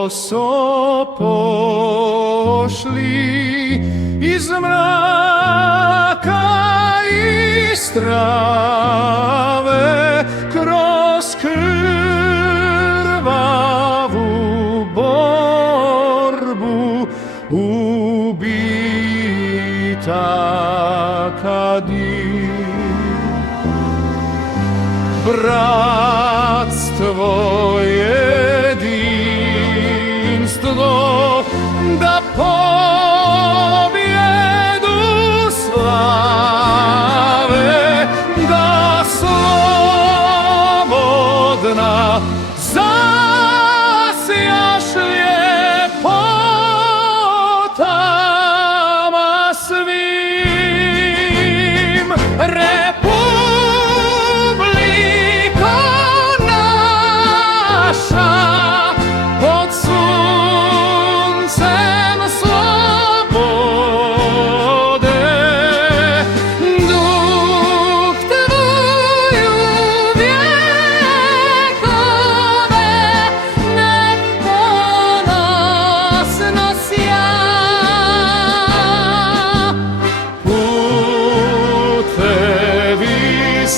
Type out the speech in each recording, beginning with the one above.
boso pošli iz mraka i strave kroz krvavu borbu ubitaka dim. Bratstvo, jedinstvo, da pobjedu slave, da slobodna zasjaš ljepotama svim.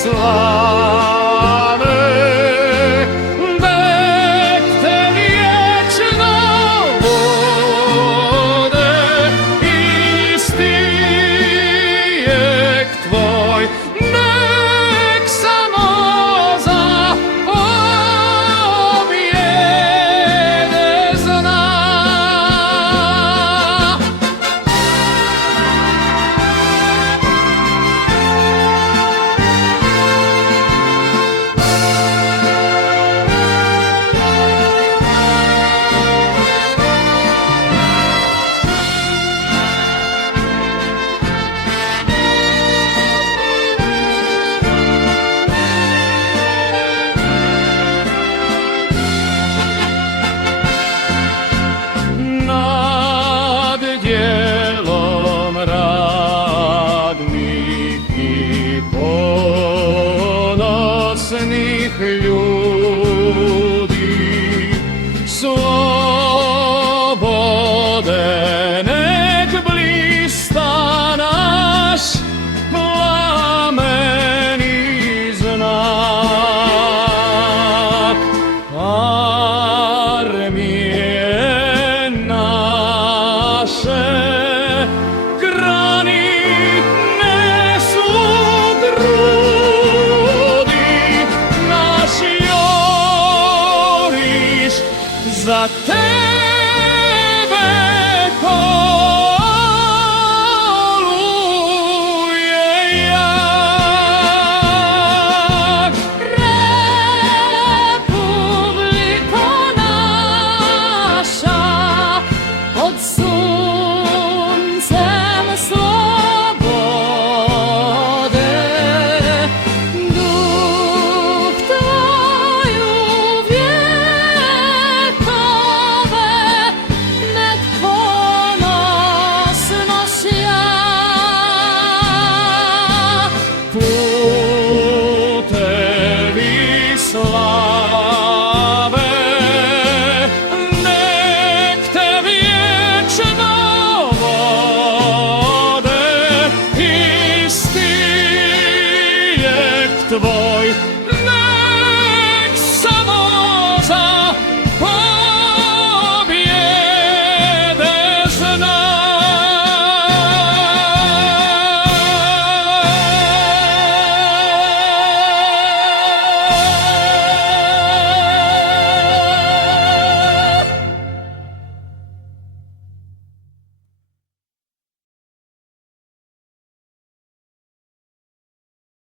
Slave, nek te vječno vode, istijek tvoj, nek samo za pobjede zna. Ponosnih ljudi slobode, nek blista naš plameni znak. Armije naše granitne su grudi, naš juriš za te